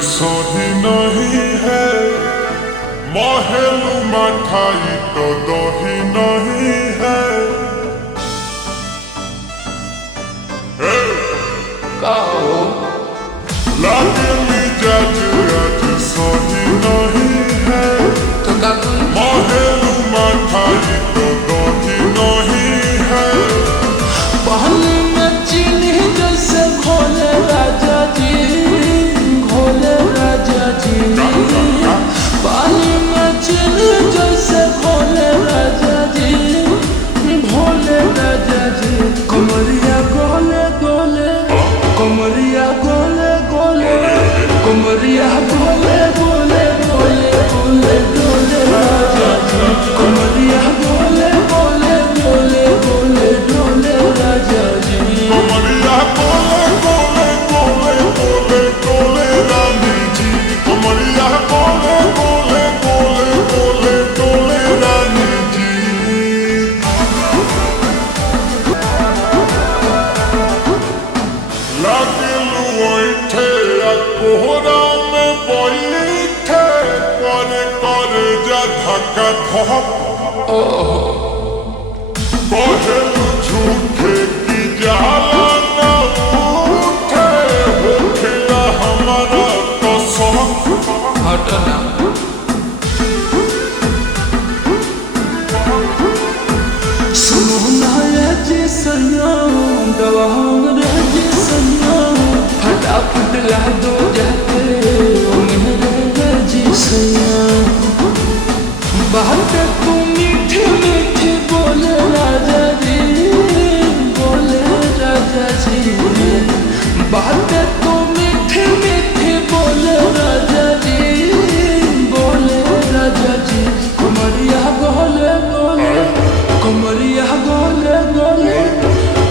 सही नहीं है, महलू मठाई तो दही नहीं है। लागे मिजाज आज सही नहीं है, महलू मठाई तो दही नहीं है। पानी में चीनी जैसे घोले राजा जी, घोले राजा जी। पानी में चीनी जैसे घोले राजा जी, घोले राजा जी। कमरिया गोले गोले, कमरिया गोले गोले, कमरिया गोले गोले गोले गोले गोले राजा जी। कमरिया गोले गोले गोले गोले गोले राजा जी। कमरिया गोले गोले गोले गोले गोले रानी जी। कमरिया गोले गोले गोले गोले गोले रानी जी। लागिलू ऐठे कोहरा में बैठे, करे करे जा धक्का धक। कहलू झूठे की जाला न उठे, होखेला हमारा तो शौक। हटना सुनो ना ये जी सैया, दवा रे जी सैया। फटाफट ला दो जाते ओ मेरे जी सैया। बात तू मीठी मीठी बोले राजा जी, बोले राजा जी। बात तू मीठी मीठी बोले राजा जी, बोले राजा जी। कमरिया गोले गोले, कमरिया गोले गोले,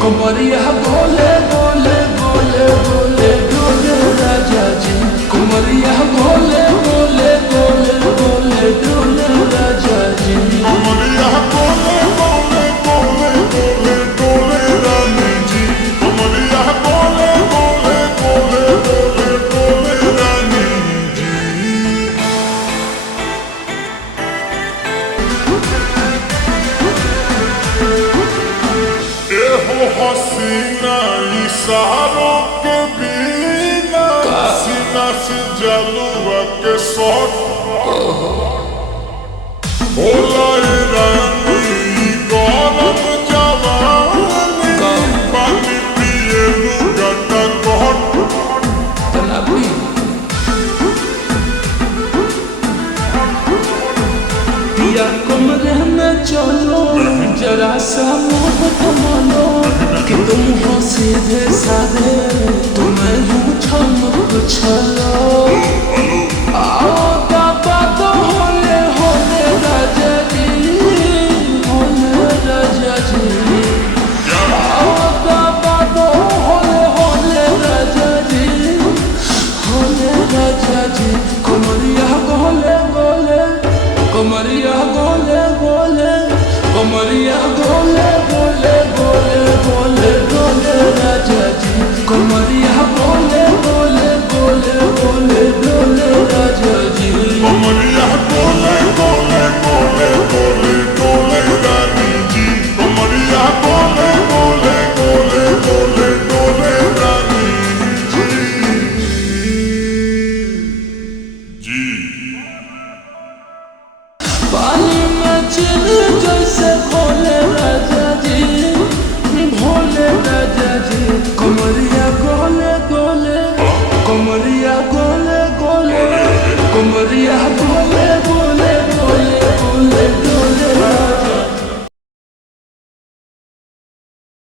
कमरिया गोले गोले गोले गोले गोले राजा जी। कमरिया गोले गोले गोले गोले गोले राजा जी। कमरिया गोले गोले गोले गोले गोले रानी जी। कमरिया गोले गोले गोले गोले गोले रानी जी। एहो हसीना इशारों के बिना, सीना से जलुआ के शॉट। भोला रानी गौरव जवानी, पानी पिए गटा घोट। तनाबी पिया कमरे में चलो, जरा सा मोहब्बत मानो। कि तुम हो सीधे साधे, तुम्हें हूँ छमक छलो।